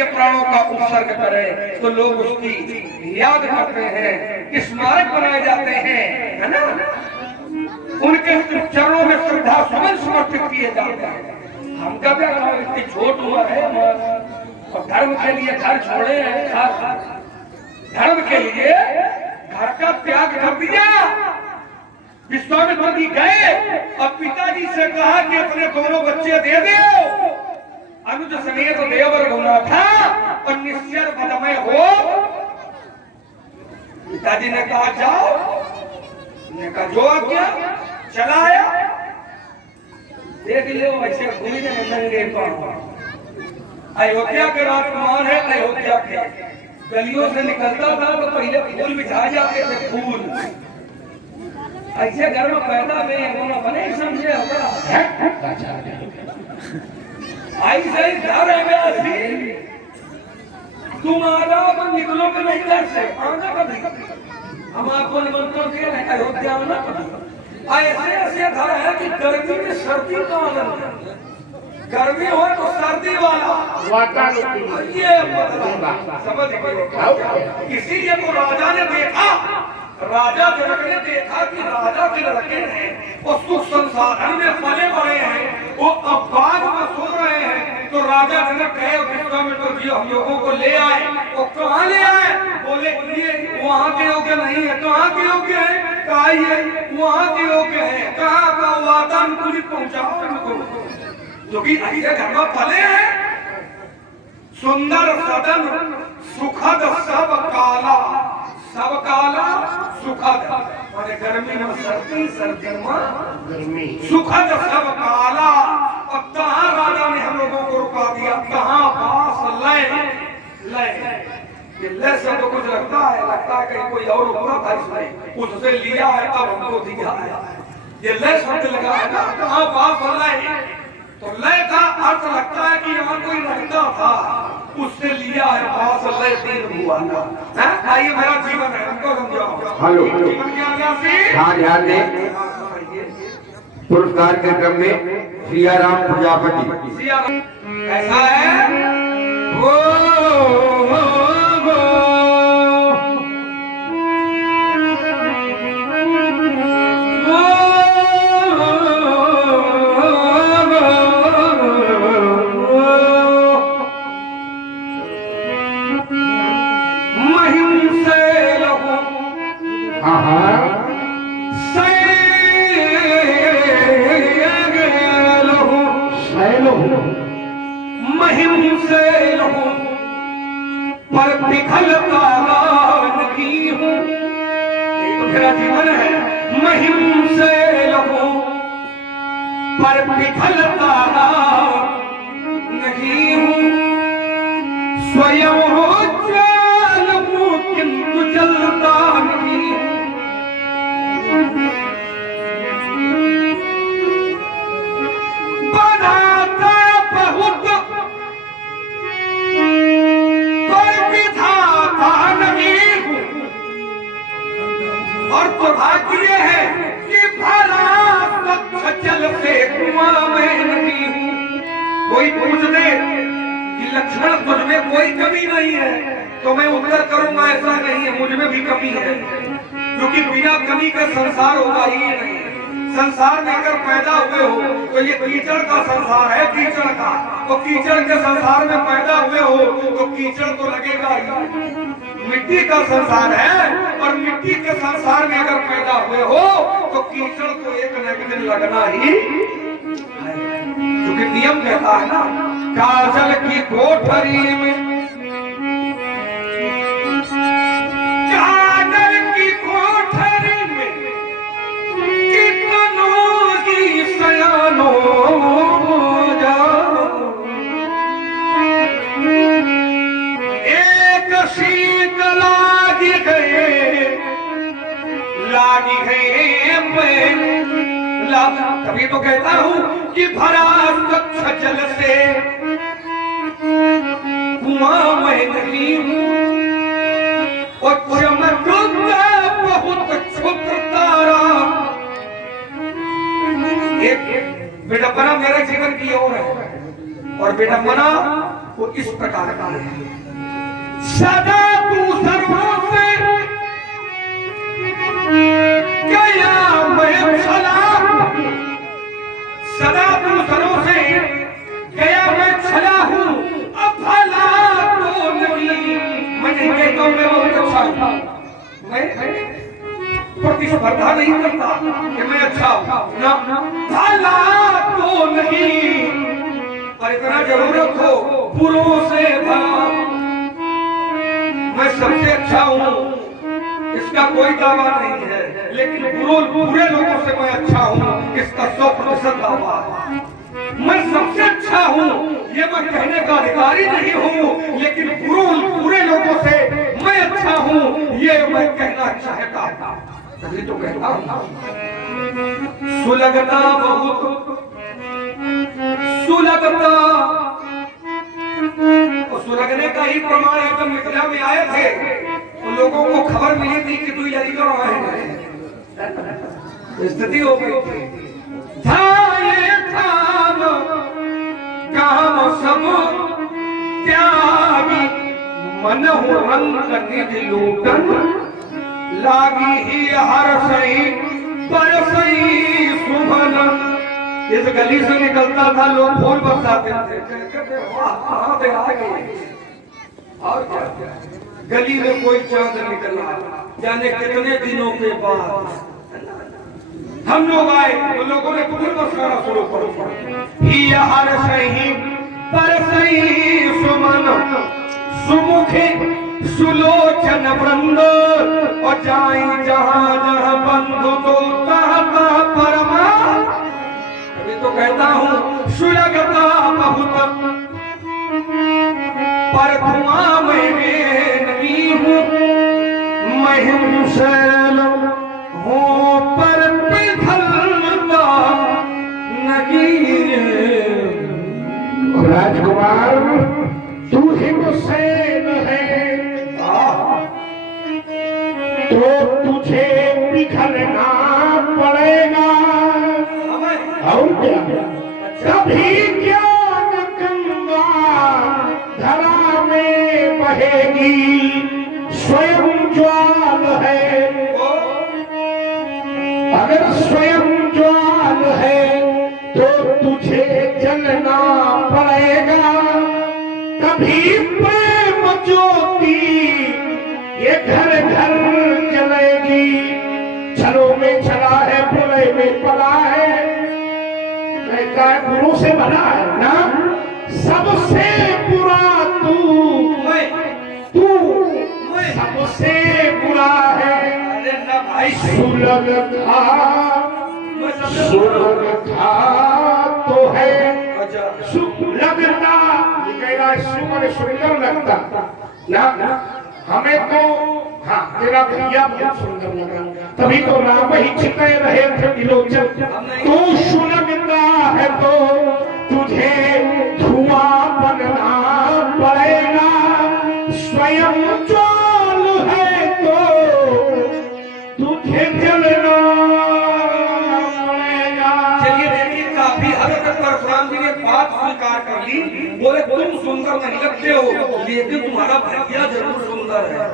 लिए प्राणों का उत्सर्ग करे तो लोग उसकी याद करते हैं, स्मारक बनाए जाते हैं, है ना, उनके चरणों में श्रद्धा सुमन समर्पित किए जाते हैं। हम कभी इतनी छोट उम्र है और धर्म के लिए घर छोड़े हैं, धर्म के लिए घर का त्याग कर दिया। विश्वामित्र जी गए और पिताजी से कहा कि अपने दोनों बच्चे दे दो। अनुज समेत देवर गुना था और निश्चर पदमय हो। पिताजी ने कहा जाओ, ने कहा जो आज्ञा, चला आया। देख लो ऐसे घूमने में नंगे पांव। अयोध्या के राजकुमार है, अयोध्या के गलियों से निकलता था तो पहले फूल बिछाए जाते थे, फूल ऐसे घर में पैदा में बने समझे ऐसे ही घर है। तुम आ जाओ तो निकलो के नहीं घर से, आना कभी हम आपको निमंत्रण दिए नहीं, अयोध्या आना कभी। ऐसे ऐसे घर है कि गर्मी में सर्दी का आनंद है, गर्मी हो तो सर्दी वाला ये समझ गए। इसीलिए तो राजा ने देखा, राजा जनक ने देखा कि राजा के लड़के हैं और सुख संसाधन में पले बड़े हैं, वो अब बाग में सो रहे हैं। तो राजा जनक कहे विश्वामित्र जी हम लोगों को ले आए। वो कहाँ ले आए? बोले ये वहाँ के योग्य नहीं है। कहाँ के योग्य है? कहा ये वहाँ के योग्य है। कहाँ का वातानुकूलित पहुँचाओ इनको, जो कि ऐसे घर में पले हैं। सुंदर सदन सुखद सब काला, सब काला सुखद, माने गर्मी में सर्दी, सर्दी में गर्मी, सुखद सब काला। और कहाँ राजा ने हम लोगों को रुका दिया, कहाँ पास लय, लय ये लय से तो कुछ लगता है कहीं कोई और होगा था, इसमें उससे लिया है अब हमको दिया है। ये लय शब्द लगा है ना, कहाँ पास लय, तो लय का अर्थ लगता है कि यहाँ कोई रहता था, उससे लिया है, पास लय दिन हुआ था। आइए मेरा जीवन है, हमको समझाओ। हेलो, जीवन क्या अभ्यासी? हाँ ध्यान दें। पुरस्कार के क्रम में सियाराम प्रजापति। सियाराम कैसा है? वो महिम से लहू पर पिघलता नहीं हूँ, एक मेरा जीवन है। महिम से लहू पर पिघलता नहीं हूँ, स्वयं हो जलूं किंतु जलता नहीं हूँ। बनाता बहुत और दुर्भाग्य है कि भला स्वच्छ जल से कुआं में नहीं हूँ। कोई पूछ दे कि लक्षण तुझ में कोई कमी नहीं है तो मैं उत्तर करूंगा ऐसा नहीं है, मुझ में भी कमी है, क्योंकि बिना कमी का संसार होगा ही नहीं। संसार में अगर पैदा हुए हो तो ये कीचड़ का संसार है, कीचड़ का, तो कीचड़ के संसार में पैदा हुए हो तो कीचड़ तो लगेगा ही। मिट्टी का संसार है और मिट्टी के संसार में अगर पैदा हुए हो तो कीचड़ तो एक न एक दिन लगना ही, क्योंकि नियम कहता है ना, काजल की कोठरी में, काजल की कोठरी में कितनों की सयानो जाओ, एक शीत लागी है मैं तभी तो कहता हूँ कि भरा स्वच्छ जल से कुआं में नहीं हूँ, और चमकता बहुत क्षुद्र तारा। एक विडंबना मेरे जीवन की ओर है और विडंबना वो इस प्रकार का है। सदा तू सर्वों से गया मैं छला, सदा तू सर्वों से गया मैं छला हूँ, अब भला तो नहीं। मैं नहीं कहता हूँ मैं बहुत अच्छा हूँ, मैं प्रतिस्पर्धा नहीं करता कि मैं अच्छा हूँ ना, भला तो नहीं, पर इतना जरूर रखो बुरों से भला मैं सबसे अच्छा हूँ, इसका कोई दावा नहीं है, लेकिन बुरे लोगों से मैं अच्छा हूँ इसका 100% दावा है। मैं सबसे अच्छा हूँ ये मैं कहने का अधिकारी नहीं हूँ, लेकिन बुरे लोगों से मैं अच्छा हूँ ये मैं कहना चाहता था, तभी तो कहता हूँ। सुलगता बहुत सुलगता, और सुलगने का ही प्रमाण है। जब मिथिला में आए थे तो लोगों को खबर मिली थी कि तू लड़का आए, स्थिति हो गई थी। काम सब त्यागी मन रंग निज लूटन, लागी ही हर सही पर सही सुमन। इस गली से निकलता था लोग फूल बरसाते थे, और क्या गली में कोई चांद निकला, जाने कितने दिनों के बाद हम लोग आए तो लोगों ने फूल बरसाना शुरू करो। ही हर सही पर सही सुमन, सुमुखी सुलोचन वृंद, और जाई जहां जहां बंधु तो तह परमा। अभी तो कहता हूँ सुलगता बहुत, पर धुआं में नहीं हूँ, मैं शैल हूँ पर पिघलता नहीं। राजकुमार तू हिमसेन है तो तुझे पिघलना पड़ेगा, और क्या कभी ज्ञान गंगा धरा में बहेगी, स्वयं ज्वाल है, अगर स्वयं ज्वाल है तो तुझे जलना पड़ेगा। कभी प्रेम ज्योति ये घर घर जलेगी, छलों में छला है प्रलय में पला है, कहता है गुरु से बना है ना, सबसे बुरा तू सबसे बुरा है। सुलग था तो है सुलगता, ये कह रहा है सुमन सुंदर लगता ना, हमें तो हाँ तेरा भैया बहुत सुंदर लगा, तभी तो राम ही चिते रहे थे विलोचन। तू सुलगता है तो तुझे धुआं बनना पड़ेगा, स्वयं ज्वाल है तो तुझे जलना पड़ेगा। चलिए देखिए काफी हद तक परशुराम जी ने बात स्वीकार कर ली, बोले तुम सुंदर नहीं लगते हो, लेकिन तुम्हारा भैया जरूर सुंदर है।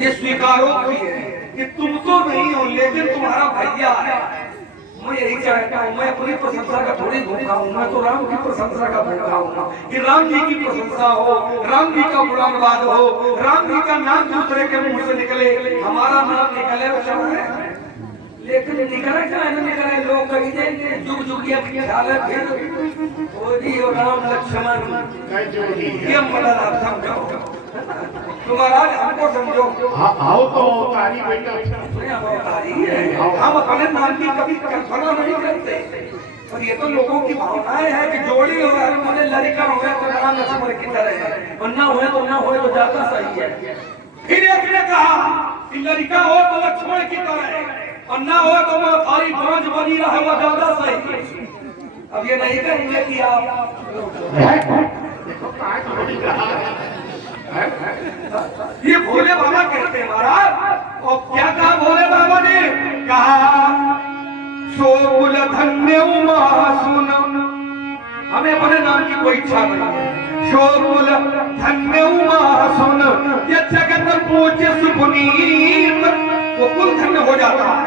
ये स्वीकारो भी है कि तुम तो नहीं हो लेकिन तुम्हारा भैया है। मैं यही चाहता हूँ, मैं अपनी प्रशंसा का थोड़ी भूखा हूँ, मैं तो राम की प्रशंसा का भूखा हूँ कि राम जी की प्रशंसा हो, राम जी का गुणगान हो, राम जी का नाम दूसरे के मुंह से निकले, हमारा नाम निकले अच्छा है। लेकिन निकले क्या है, निकले लोग कही देंगे जुग जुगिया ख्याल है, फिर राम लक्ष्मण ये मतलब आप समझो, तुम्हारा हमको समझो। आओ तो तारी बेटा, हम अपने नाम की कभी कल्पना नहीं करते, पर ये तो लोगों की भावनाएं हैं कि जोड़ी हो गया मैंने लड़का हो गया तो राम लक्ष्मण की तरह है, और ना हुए तो ना हुए तो ज्यादा सही है। फिर एक ने कहा कि लड़का हो तो लक्ष्मण की तरह और ना हो तो मैं थारी बांझ बनी रहे वो ज्यादा सही। अब ये नहीं कहेंगे कि आप ये भोले बाबा कहते हैं महाराज। और क्या कहा भोले बाबा ने, कहा सो कुल धन्य उमा सुन हमें अपने नाम की कोई इच्छा नहीं। शोकुल धन्य उमा सुन ये जगत पूज्य सुपुनीत, वो कुल धन्य हो जाता है,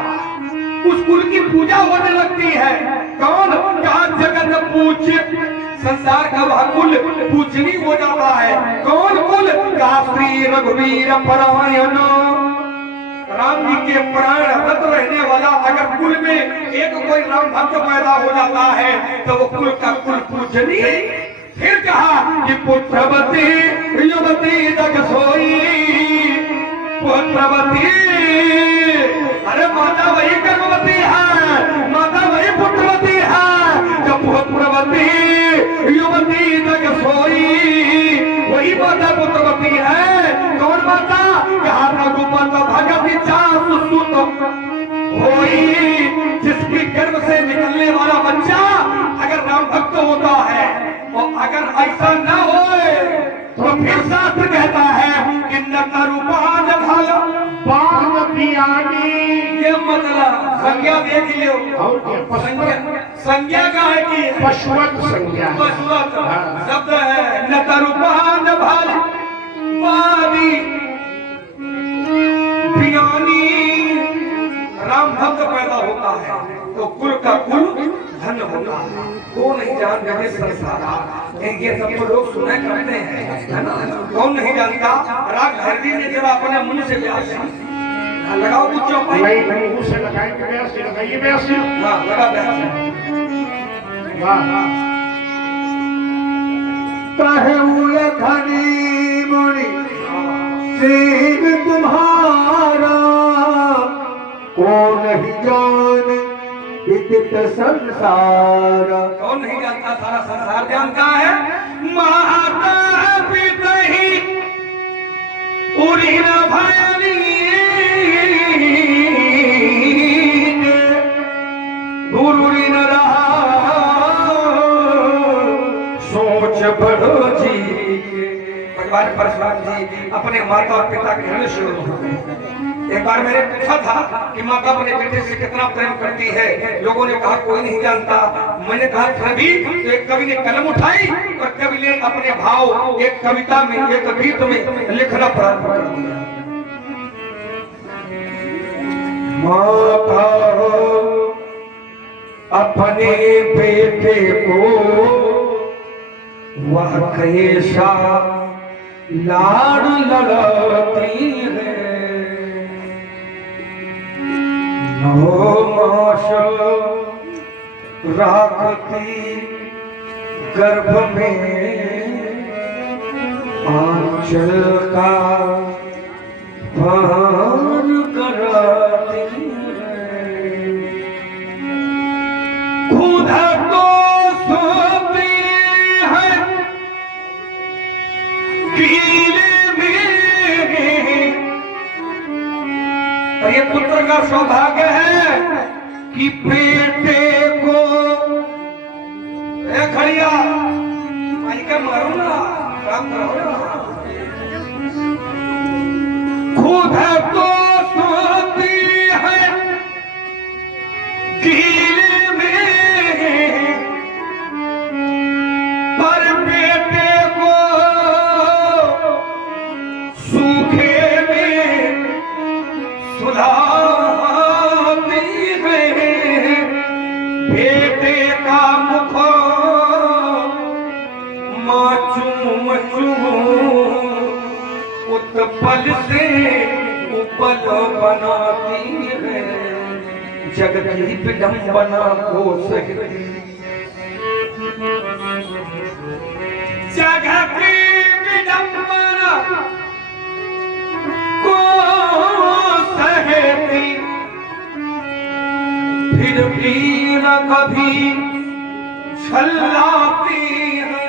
उस कुल की पूजा होने लगती है। कौन? कहा जगत पूज्य, संसार का वह कुल पूजनी हो जाता है। कौन कुल? कहा श्री रघुवीर परायण, राम जी के प्राण रत रहने वाला अगर कुल में एक कोई राम भक्त पैदा हो जाता है तो वो कुल का कुल पूजनी। फिर कहा कि पुत्रवती युवती जग सोई, पुत्रवती, अरे माता वही गर्भवती है, माता वही पुत्रवती है। जब पुत्रवती युवती जग सोई, वही माता पुत्रवती है। कौन माता? कहा रघुपत भगत चासु सुत होई, जिसकी गर्भ से निकलने वाला बच्चा अगर राम भक्त होता है, और अगर ऐसा न होए तो फिर शास्त्र कहता है कि न रूपान भाला बाण पियानी। ये मतलब संज्ञा देख लियो, और क्या? संज्ञा का है कि पशुवत संज्ञा, पशुवत शब्द है। न रूपान भाला पादी पियानी, राम भक्त पैदा होता है तो कुल का कुल धन्य होता है। वो नहीं जान रहे संसार, ये सब तो लोग सुना करते हैं, है ना? कौन नहीं जानता? राग हरदी ने जरा अपने मुंह से व्यास लगाओ कुछ चौपाई, नहीं मुंह से लगाएंगे, व्यास से लगाइए, व्यास से। हाँ लगा व्यास। वाह कहे धनी मुनि सिंह तुम्हारा, को नहीं जान विदित संसार। कौन नहीं जानता? सारा संसार जानता है। माता पिता ही उरी न भयली, गुरु न रहा सोच बढ़ो जी। भगवान परशुराम जी अपने माता और पिता के ऋण शुरू हो। एक बार मैंने पूछा था कि माता अपने बेटे से कितना प्रेम करती है, लोगों ने कहा कोई नहीं जानता। मैंने कहा कवि, तो एक कवि ने कलम उठाई और कवि ने अपने भाव एक कविता में, एक गीत में लिखना प्रारंभ कर दिया। माता अपने बेटे को वह कैसा लाड़ लड़ती है, 9 मास राखती गर्भ में, आंचल का भान कराती है। खुद तो सोती है कीले में, और ये पुत्र का सौभाग्य है कि बेटे को खड़िया माई का मारो ना, काम करो ना। खुद तो सोती है कीले में, पर बेटे को सूखे में सुलाती है। बेटे का मुख माँ चूम चूम उत्पल से उपल बनाती है, जगत की विडंबना को सही, जगत की विडंबना को सहती, फिर भी न कभी छल्लाती है।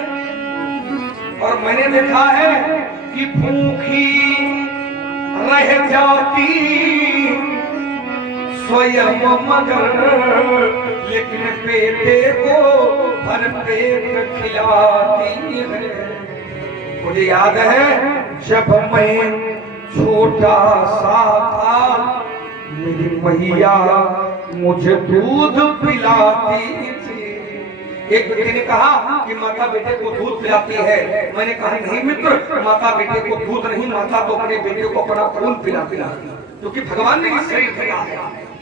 और मैंने देखा है कि भूखी रह जाती स्वयं मगर, लेकिन बेटे को भर पेट खिलाती है। मुझे याद है जब मैं छोटा सा था, मेरी मैया मुझे दूध पिलाती थी। एक बेटे ने कहा कि माता बेटे को दूध पिलाती है। मैंने कहा नहीं मित्र, माता बेटे को दूध नहीं, माता तो अपने बेटे को अपना खून पिलाती है, क्योंकि भगवान ने ये शरीर दिया है।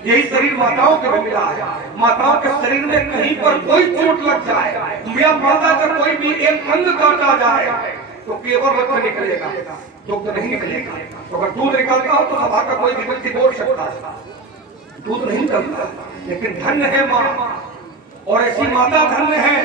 यही शरीर माताओं को भी मिला है। माताओं के शरीर में कहीं पर कोई चोट लग जाए या माता का कोई भी एक अंग काटा जाए तो केवल रक्त निकलेगा, दुग्ध नहीं निकलेगा। तो अगर दूध निकलता हो तो सभा का कोई भी व्यक्ति बोल सकता है, दूध नहीं निकलता। लेकिन धन्य है माँ, और ऐसी माता धन्य है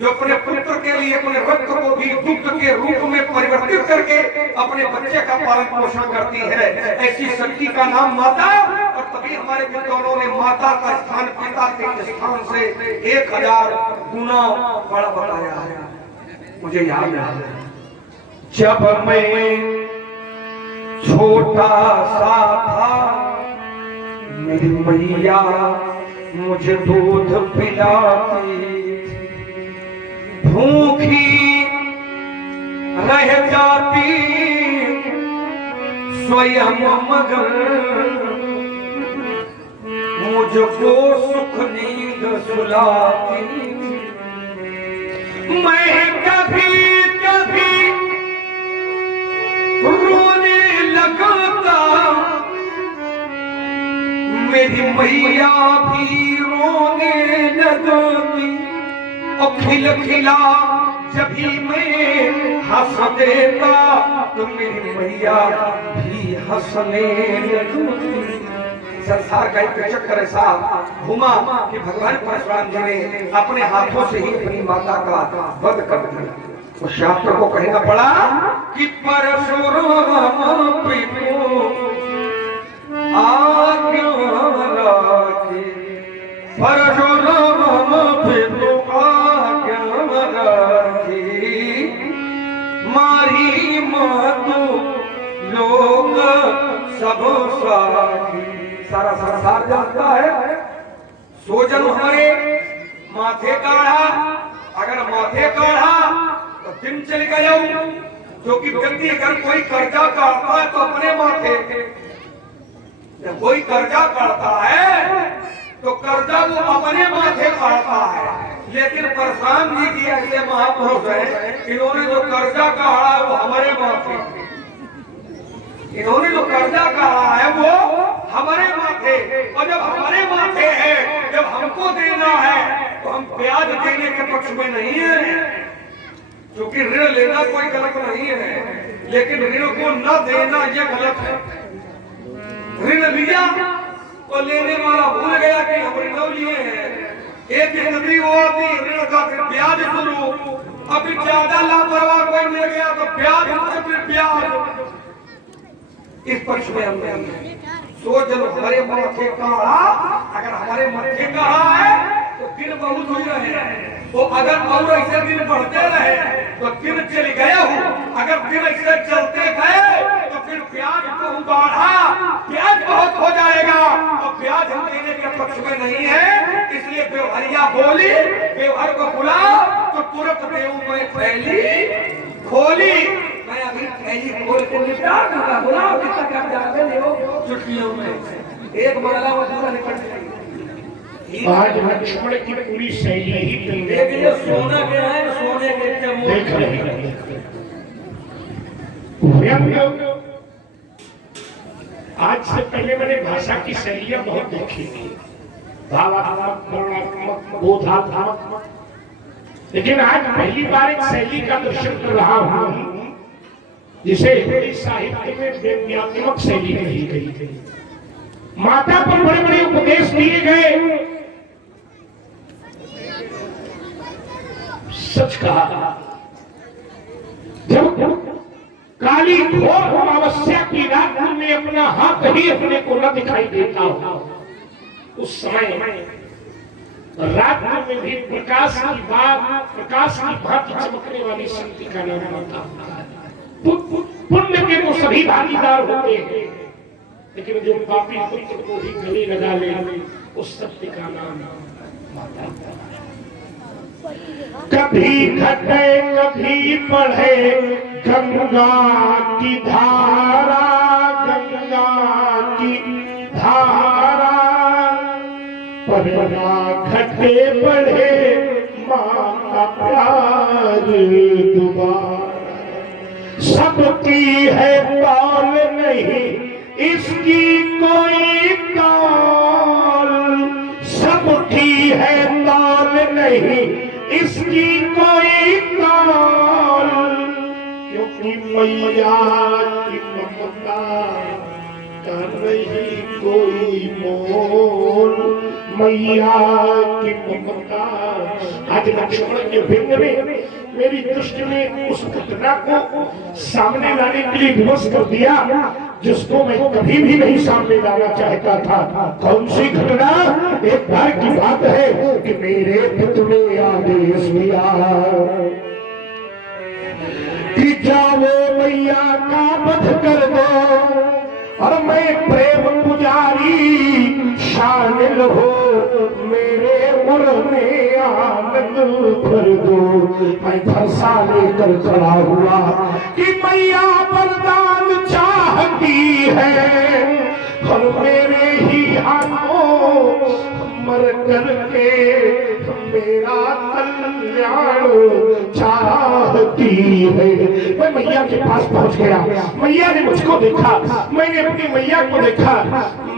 जो अपने पुत्र के लिए अपने रक्त को भी दुग्ध के रूप में परिवर्तित करके अपने बच्चे का पालन पोषण करती है। ऐसी शक्ति का नाम माता, और तभी हमारे विद्वानों ने माता का स्थान पिता के स्थान से 1000 गुना बड़ा बताया है। मुझे याद है जब मैं छोटा सा था, मेरी मैया मुझे दूध पिलाती, भूखी रह जाती स्वयं मगर मुझको सुख नींद सुलाती। मैं कभी कभी रोने लगता, मेरी मैया भी रोने लगती, और खिल खिला जब भी मैं हंस देता तो मेरी मैया भी हंसने लगती। संसार का एक चक्कर ऐसा घुमा कि भगवान परशुराम जी ने अपने हाथों से ही अपनी माता का वध कर दिया। उस शास्त्र को कहना पड़ा कि परशुराम पिता आज्ञा राखे, परशुराम पिता आज्ञा राखे, मारी मातु लोग सब साथी। सारा संसार जानता है सोजन हमारे माथे काढ़ा, अगर माथे काढ़ा तो दिन चल गया। जो कि व्यक्ति अगर कोई कर्जा काटता है तो अपने माथे, जब कोई कर्जा काटता है तो कर्जा वो अपने माथे काटता है। लेकिन परशुराम जी की ऐसे महापुरुष है, इन्होंने जो कर्जा काढ़ा वो हमारे माथे, इन्होंने जो कर्जा काढ़ा है वो हमारे माथे। और जब हमारे माथे है, जब हमको देना है तो हम ब्याज देने के पक्ष में नहीं है, क्योंकि ऋण लेना कोई गलत नहीं है, लेकिन ऋण को न देना ये गलत है। ऋण लिया और लेने वाला भूल गया कि हम ऋण लिए हैं। एक स्थिति वो आती ऋण का फिर ब्याज शुरू, अभी ज्यादा लापरवाह कोई ले गया तो ब्याज से फिर ब्याज। इस पक्ष में हम सो जब हमारे माथे काढ़ा, अगर हमारे माथे काढ़ा है तो दिन बहुत हो रहे, वो अगर और ऐसे दिन बढ़ते रहे तो दिन चल गया हूँ, अगर दिन ऐसे चलते गए तो फिर ब्याज को बढ़ा, ब्याज बहुत हो जाएगा और ब्याज हम देने के पक्ष में नहीं है। इसलिए व्यवहारिया बोली, व्यवहार को बुला तो तुरंत देव में थैली खोली। मैं अभी थैली खोल के निपटा दूंगा, बुलाओ कितना क्या जाते हो चुटकियों में एक माला मधुरा निकल जाएगी। आज लक्ष्मण की पूरी शैली ही देख ये सोना के है, सोने के देख रहे हैं। आज से पहले मैंने भाषा की शैलियां बहुत देखी थी, भावात्मक, वर्णात्मक, बोधात्मक, लेकिन आज पहली बार एक शैली का दर्शन कर रहा हूं जिसे हिंदी साहित्य में व्यंग्यात्मक शैली कही गई। माता पर बड़े बड़े उपदेश दिए गए। सच कहा, जब काली घोर अमावस्या की रात में अपना हाथ ही अपने को न दिखाई देता हो, उस समय रात में भी प्रकाश की बात, प्रकाश की भांति चमकने वाली शक्ति का नाम होता है। पुण्य के तो सभी भागीदार होते हैं, लेकिन जो पापी पुत्र को ही गले लगा ले उस शक्ति का नाम माता। कभी घटे कभी बढ़े गंगा की धारा, गंगा की धारा, पर ना घटे बढ़े माँ दुबारा, सबकी है ताल नहीं इसकी कोई ताल, सबकी है ताल नहीं इसकी कोई ताल, क्योंकि मैया की ममता का नहीं कोई मोल, मैया की ममता। आज लक्ष्मण के भिंग में मेरी दृष्टि ने उस घटना को सामने लाने के लिए विवश कर दिया जिसको मैं कभी भी नहीं सामने लाना चाहता था। कौन सी घटना? एक बार की बात है कि मेरे पिता ने आदेश दिया कि जाओ मैया का वध कर दो और मैं प्रेम पुजारी शामिल हो मेरे में आनंद कर दो। मैं भरसा लेकर खड़ा हुआ कि मैया वरदान चाहती है और मेरे ही हाथों मर करके मेरा कल्याण चाहती है। मैं मैया के पास पहुंच गया, मैया ने मुझको देखा, मैंने अपनी मैया को देखा।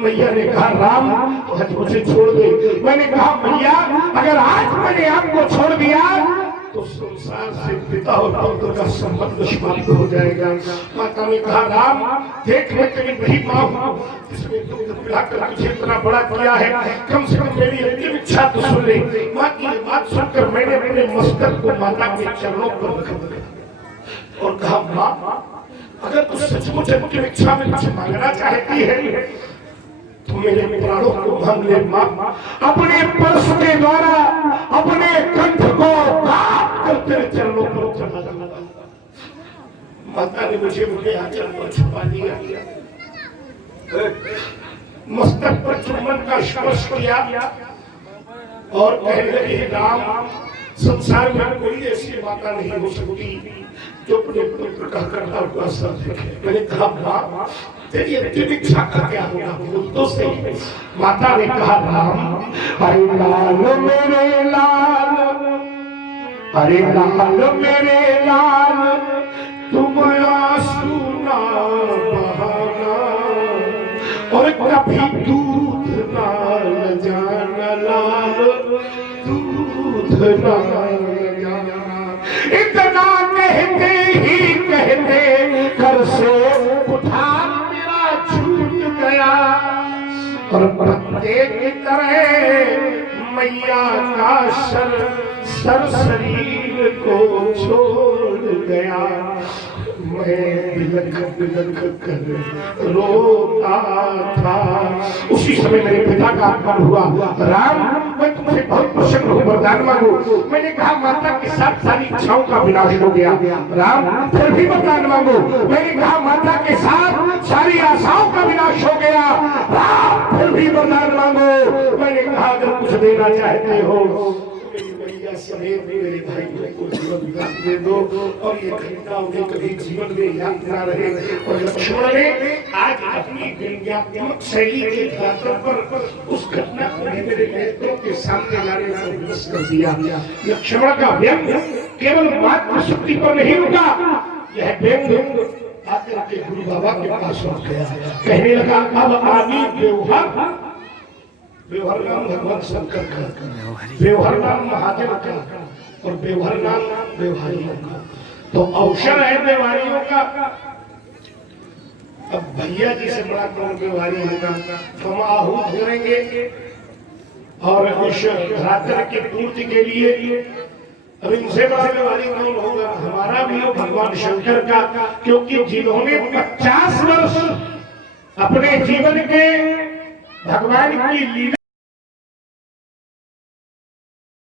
मैया ने कहा राम आज मुझे छोड़ दे। मैंने कहा मैया अगर आज मैंने आपको छोड़ दिया तो संसार से पिता और पुत्र का संबंध समाप्त हो जाएगा। माता ने कहा राम देख मैं तेरी बड़ी माँ हूँ, इसमें तुझे इतना बड़ा किया है, कम से कम मेरी अंतिम इच्छा तो सुन ले। माँ की बात सुनकर मैंने अपने मस्तक को माता के चरणों पर रख दिया और कहा माँ अगर तू सचमुच अंतिम इच्छा में कुछ मांगना चाहती है तो मेरे प्राणों को मांग ले माँ। अपने परश के द्वारा अपने कंठ को काट कर तेरे चरणों पर चढ़ा दिया। माता ने मुझे उनके आंचल पर छुपा दिया, मस्तक पर चुम्बन का स्पर्श किया और कहने लगी राम संसार में कोई ऐसी माता नहीं हो सकती जो अपने पुत्र का करना हुआ सब देखे। मैंने कहा माँ तेरी अंतिम इच्छा का क्या होगा बोल तो सही। माता ने कहा राम अरे लाल मेरे लाल, अरे लाल मेरे लाल तुम आंसू ना बहाना और कभी दूध ना जाना लाल दूध ना जाना। इतना कहते ही कहते घर से उठा मेरा छूट गया और प्रत्येक तरह मैया का सर शरीर को छोड़ गया। मैं बिलख बिलख कर रोता था। उसी समय मेरे पिता का आगमन हुआ। राम मैं तुमसे बहुत प्रसन्न हूँ, वरदान मांगो। मैंने कहा माता के साथ सारी इच्छाओं का विनाश हो गया। राम फिर भी वरदान मांगो। मैंने कहा माता के साथ सारी आशाओं का विनाश हो गया। राम फिर भी वरदान मांगो। मैंने कहा अगर कुछ देना चाहते हो समेत मेरे भाई को जीवन दान दे दो और ये घटना उन्हें कभी जीवन में याद ना रहे। और लक्ष्मण ने आज अपनी व्यंग्यात्मक शैली के आधार पर उस घटना को मेरे नेत्रों के सामने लाने का प्रयास कर दिया। लक्ष्मण का व्यंग केवल मात्र शक्ति पर नहीं रुका, यह व्यंग आकर के गुरु बाबा के पास पहुंच गया। कहने लगा अब आदि व्यवहार व्यवहार नाम भगवान शंकर का, व्यवहार नाम महादेव का और व्यवहार नाम व्यवहारियों का। तो अवसर है व्यवहारियों का। अब भैया जी से बड़ा कौन व्यवहारी होगा? हम आहूत करेंगे और इस धरातल की पूर्ति के लिए अब इनसे बड़ा व्यवहारी कौन होगा? हमारा भी हो भगवान शंकर का, क्योंकि जिन्होंने 50 वर्ष अपने जीवन के भगवान की लीला